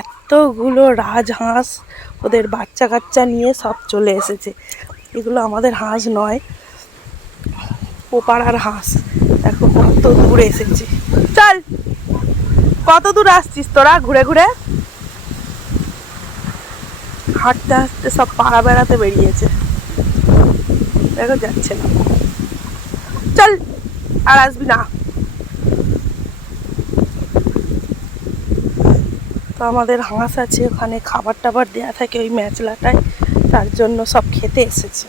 এতগুলো রাজহাঁস ওদের বাচ্চা কাচ্চা নিয়ে সব চলে এসেছে। এগুলো আমাদের হাঁস নয়, ওপাড়ার হাঁস। দেখো কত দূরে এসেছে। চল, কত দূর আসছিস তোরা ঘুরে ঘুরে? হাঁটতে হাঁটতে সব পাড়া বেড়াতে বেরিয়েছে। দেখো যাচ্ছে না। চল, আর আসবি না। তো আমাদের হাঁস আছে, ওখানে খাবার টাবার দেওয়া থাকে ওই ম্যাচলাটায়। তার জন্য সব খেতে এসেছে।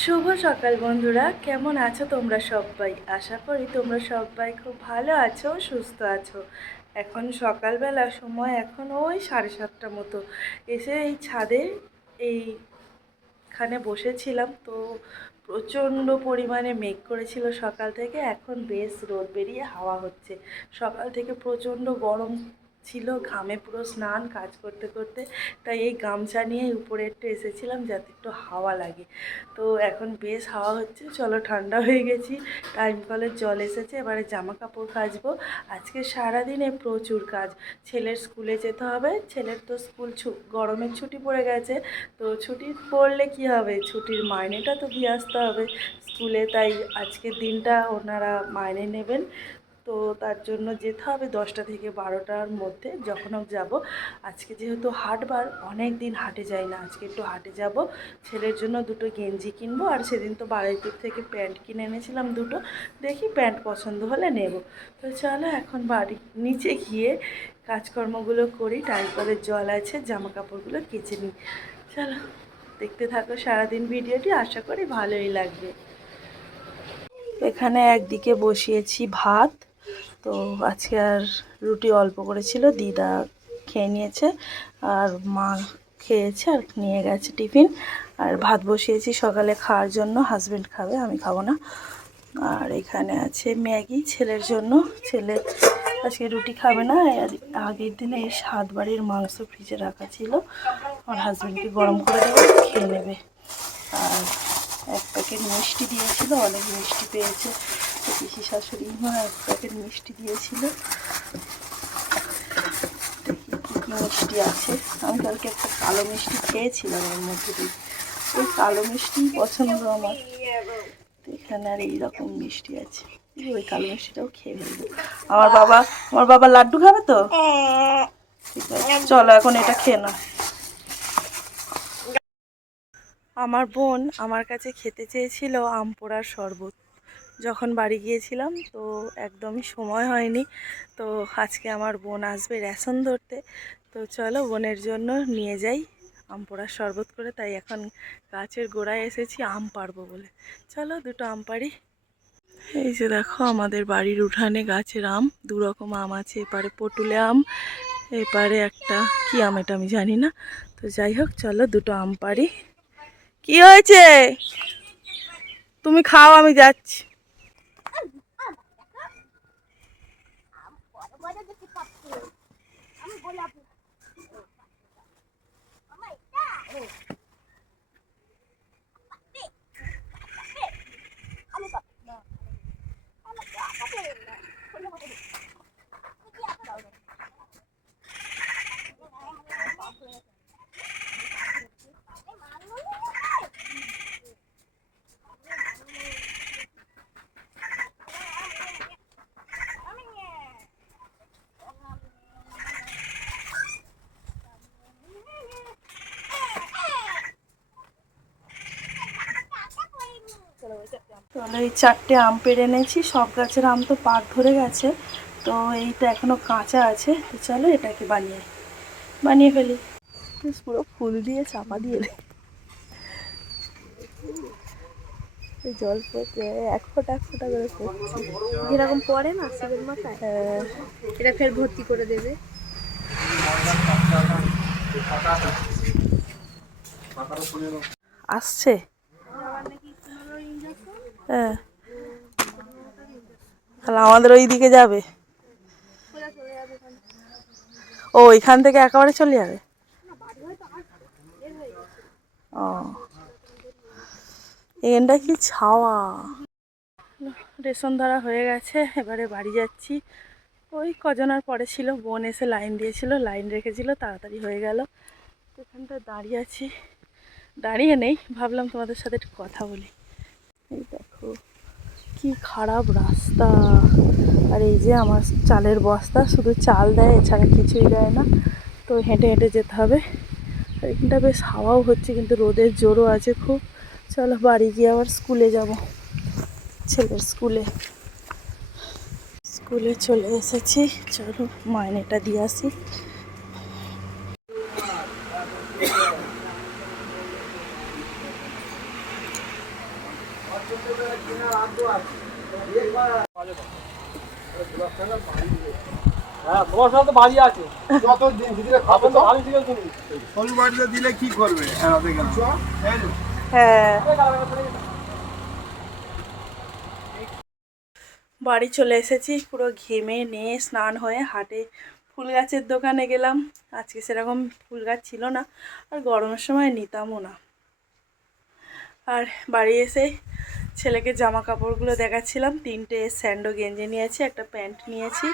শুভ সকাল বন্ধুরা, কেমন আছো তোমরা সবাই? আশা করি তোমরা সবাই খুব ভালো আছো, সুস্থ আছো। এখন সকালবেলা সময় এখন ওই সাড়ে সাতটা মতো। এসে এই ছাদে এইখানে বসেছিলাম, তো প্রচণ্ড পরিমাণে মেঘ করেছিল সকাল থেকে। এখন বেশ রোদ বেরিয়ে হাওয়া হচ্ছে। সকাল থেকে প্রচণ্ড গরম ছিল, ঘামে পুরো স্নান কাজ করতে করতে। তাই এই গামছা নিয়ে উপরে একটু এসেছিলাম যাতে একটু হাওয়া লাগে। তো এখন বেশ হাওয়া হচ্ছে, চলো ঠান্ডা হয়ে গেছি। টাইম কলের জল এসেছে, এবারে জামা কাপড় কাচবো। আজকে সারাদিনে প্রচুর কাজ। ছেলের স্কুলে যেতে হবে, ছেলের তো স্কুল গরমের ছুটি পড়ে গেছে। তো ছুটি পড়লে কি হবে? ছুটির মাইনেটা তো দিয়ে আসতে হবে। স্কুলে তাই আজকের দিনটা ওনারা মাইনে নেবেন। তো তার জন্য যেতে হবে দশটা থেকে বারোটার মধ্যে যখন হোক যাব। আজকে যেহেতু হাটবার অনেক দিন হাটে যাই না, আজকে একটু হাটে যাব। ছেলের জন্য দুটো গেঞ্জি কিনবো আর সেদিন তো বাড়িপুর থেকে প্যান্ট কিনে এনেছিলাম দুটো। দেখি প্যান্ট পছন্দ হলে নেব। তো চলো এখন বাড়ি, নিচে গিয়ে কাজকর্মগুলো করি টাইপের জল আছে জামা কাপড়গুলো কেচে নিই। চলো, দেখতে থাকো সারাদিন ভিডিওটি, আশা করি ভালোই লাগবে। এখানে একদিকে বসিয়েছি ভাত তো আজকে আর রুটি অল্প করেছিল, দিদা খেয়ে নিয়েছে, আর মা খেয়েছে আর নিয়ে গেছে টিফিন। আর ভাত বসিয়েছি সকালে খাওয়ার জন্য হাজব্যান্ড খাবে, আমি খাব না। আর এখানে আছে ম্যাগি ছেলের জন্য, ছেলে আজকে রুটি খাবে না আগের দিনে এই সাত বাড়ির মাংস ফ্রিজে রাখা ছিল। আমার হাজব্যান্ডকে গরম করে দেবে, খেয়ে নেবে। আর এক প্যাকেট মিষ্টি দিয়েছিল, অনেক মিষ্টি পেয়েছে। পিসি শাশুড়ি মা এক প্যাকেট মিষ্টি দিয়েছিল। দেখি মিষ্টি আছে। আমি কালকে একটা কালো মিষ্টি খেয়েছিলাম এর মধ্যে দিয়ে। ওই কালো মিষ্টি পছন্দ আমার। এখানে আর এইরকম মিষ্টি আছে। ওই কালো মিষ্টিটাও খেয়ে ফেলব। আমার বাবা আমার বাবা লাড্ডু খাবে তো? ঠিক আছে, চলো এখন এটা খেয়ে না আমার বোন আমার কাছে খেতে চেয়েছিল আম পোড়ার শরবত। যখন বাড়ি গিয়েছিলাম, তো একদমই সময় হয়নি। তো আজকে আমার বোন আসবে রেশন ধরতে। তো চলো বোনের জন্য নিয়ে যাই। আম পোড়ার শরবত করে, তাই এখন গাছের গোড়ায় এসেছি, আম পারব বলে। চলো দুটো আম পারি এই যে দেখো আমাদের বাড়ির উঠানে গাছের আম দু রকম আম আছে, এপারে পটুলে আম, এপারে একটা কি আম এটা আমি জানি না। তো যাই হোক, চলো দুটো আম পারি কি হয়েছে? তুমি খাও, আমি যাচ্ছি। আমি গোলাপ। আমার এটা তাহলে এই চারটে আম পেড়ে এনেছি সব গাছের আম তো পাক ধরে গেছে তো এইটা এখনও কাঁচা আছে তো চলো এটাকে বানিয়ে বানিয়ে ফেলি। পুরো ফুল দিয়ে চাপা দিয়ে জল পড়ছে এক ফোঁটা এক ফোঁটা করে পড়ছে যেরকম পড়ে না শিবের মাথায়? হ্যাঁ, এটা ফের ভর্তি করে দেবে? আসছে? হ্যাঁ। তাহলে আমাদের ওই দিকে যাবে। ও, এখান থেকে একেবারে চলে যাবে? ও। এখানটা কি ছাওয়া? রেশন ধরা হয়ে গেছে, এবারে বাড়ি যাচ্ছি। ওই কজনার পরে ছিল, বোন এসে লাইন দিয়েছিল, লাইন রেখেছিল, তাড়াতাড়ি হয়ে গেল। এখানটা দাঁড়িয়ে আছি। দাঁড়িয়ে নেই, ভাবলাম তোমাদের সাথে একটু কথা বলি। এই দেখো, কি খারাপ রাস্তা। আর এই যে আমার চালের বস্তা, শুধু চাল দেয়, এছাড়া কিছুই দেয় না। তো হেঁটে হেঁটে যেতে হবে। আর এখানটা বেশ হাওয়াও হচ্ছে, কিন্তু রোদের জোরও আছে খুব। চলো বাড়ি গিয়ে আবার স্কুলে যাব, ছেলের স্কুলে। স্কুলে চলে এসেছি। চলো মাইনেটা দিয়ে আসি। হ্যাঁ তো বাড়ি আছে। যত দিদিরা খাবে তো বাড়িতে দিলে কি করবে? গেল। হ্যাঁ। বাড়ি চলে এসেছি পুরো ঘেমে নিয়ে স্নান হয়ে হাটে ফুল গাছের দোকানে গেলাম। আজকে সেরকম ফুল গাছ ছিল না আর গরমের সময় নিতামও না। আর বাড়ি এসে ছেলেকে জামা কাপড়গুলো দেখাচ্ছিলাম তিনটে স্যান্ডো গেঞ্জি নিয়েছি একটা প্যান্ট নিয়েছি।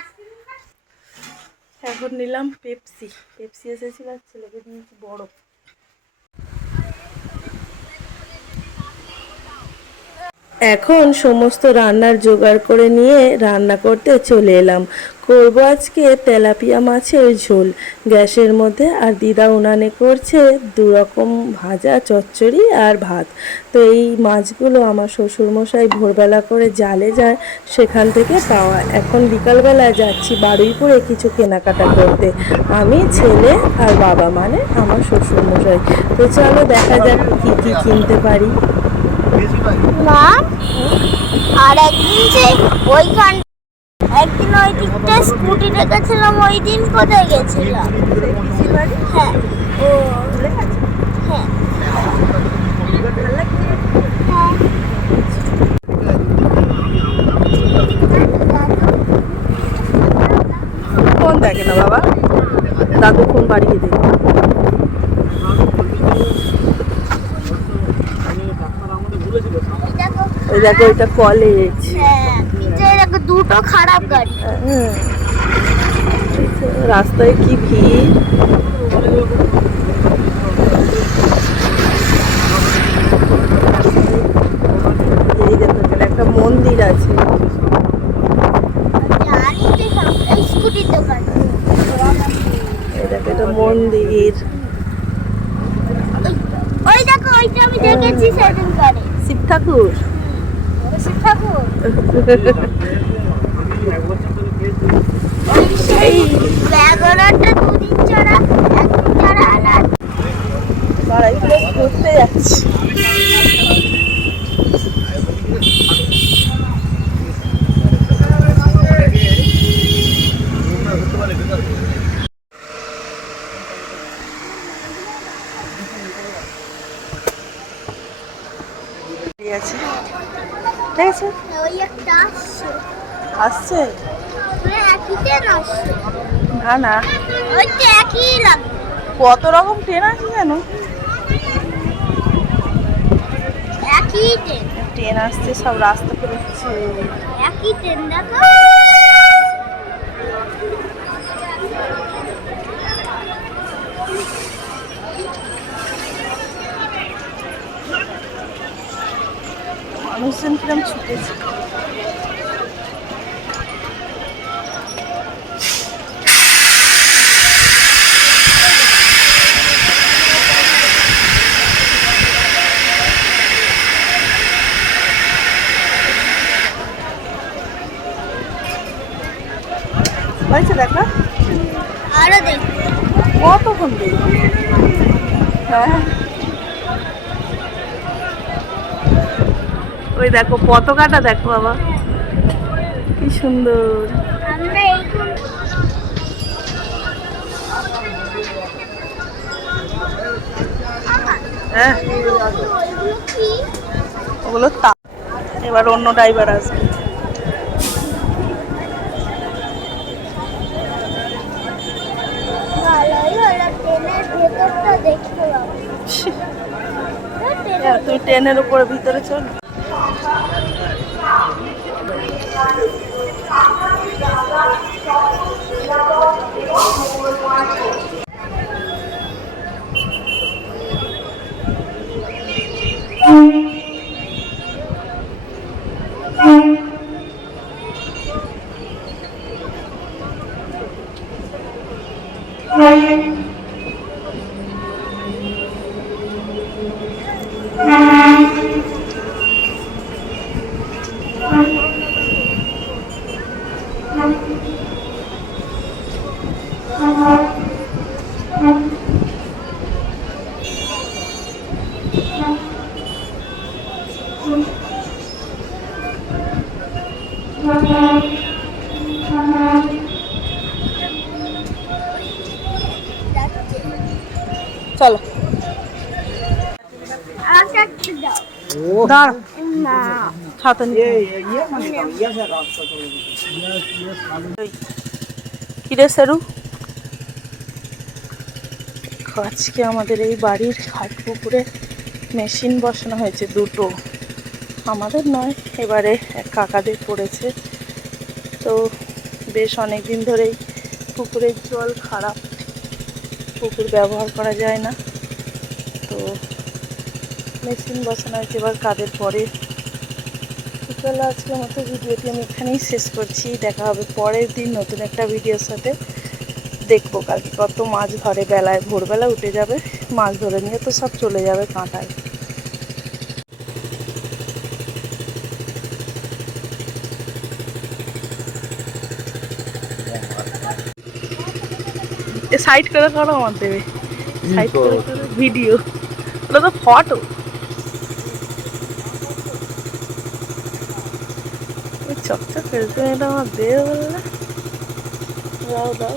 এখন নিলাম পেপসি। পেপসি এসেছিল ছেলেকে দিয়েছি বরফ এখন সমস্ত রান্নার জোগাড় করে নিয়ে রান্না করতে চলে এলাম। করব আজকে তেলাপিয়া মাছের ঝোল। গ্যাসের মধ্যে আর দিদা উনানে করছে দু রকম ভাজা চচ্চড়ি আর ভাত। তো এই মাছগুলো আমার শ্বশুরমশাই ভোরবেলা করে জালে যায় সেখান থেকে পাওয়া। এখন বিকালবেলা যাচ্ছি বারুইপুরে কিছু কেনাকাটা করতে। আমি, ছেলে আর বাবা মানে আমার শ্বশুরমশাই। তো চলো দেখা যাক কী কী কিনতে পারি। মা আর একদিন যে ওইখান একদিন ওই দিকটা স্কুটি রেখেছিলাম ওই দিন কোথায় গেছিলাম? হ্যাঁ। ও। হ্যাঁ। ফোন দেখে না বাবা? দাদু ফোন বাড়িয়ে দে এই ওই দেখো ওইটা কলেজ হ্যাঁ দুটো খারাপ গাড়ি। রাস্তায় কি ভিড়? এই দেখো এখানে একটা মন্দির আছে। এই এই দেখো এটা মন্দির। ওই দেখো ওইটা আমি দেখেছি সেদিন করে শিব ঠাকুর? শিব ঠাকুর সেই ব্যাগরাটা দুদিন ছাড়া একদিন ছাড়া আলাদা ঘুরতে যাচ্ছি ঠিক আছে ঠিক আছে ওই একটা আসছে আসছে মানে একই ট্রেন আসছে না না। কত রকম ট্রেন আছে ট্রেন ট্রেন আসছে সব রাস্তা পেরোচ্ছে একই ট্রেন দেখো। মানুষজন কিরম ছুটেছে। হয়েছে দেখা। আরও দেখো কতক্ষণ দেখবি হ্যাঁ। ওই দেখো পতাকাটা দেখো বাবা। কি সুন্দর। হ্যাঁ। ওগুলো তা এবার অন্য ড্রাইভার আসবে। ভালোই ট্রেনের তুই ট্রেনের উপরে ভিতরে চল একটু দাও। দাঁড় না। ছাতা নিয়ে কিরে সেরু? আজকে আমাদের এই বাড়ির ঘাট পুকুরে মেশিন বসানো হয়েছে দুটো। আমাদের নয় এবারে এক কাকাদের পড়েছে। তো বেশ অনেক দিন ধরেই পুকুরের জল খারাপ। পুকুর ব্যবহার করা যায় না। তো মেশিন বসানো হয়েছে, এবার কাদের পরে। শুক্রবার আজকের মতো ভিডিওটি আমি এখানেই শেষ করছি। দেখা হবে পরের দিন নতুন একটা ভিডিওর সাথে। দেখব কালকে কত মাছ ধরে, বেলায়, ভোরবেলা উঠে যাবে। মাছ ধরে নিয়ে তো সব চলে যাবে কাঁটায়। সাইড করে করো আমার দেবে। সাইড করে করো ভিডিও ওটা তো ফটো চকচক ফেলতে এটা আমার দেবে যাও দাও দাও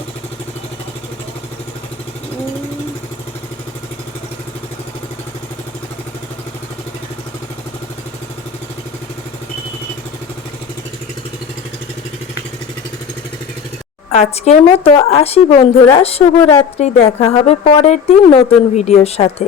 আজকের মতো আসি বন্ধুরা শুভরাত্রি দেখা হবে পরের দিন নতুন ভিডিওর সাথে।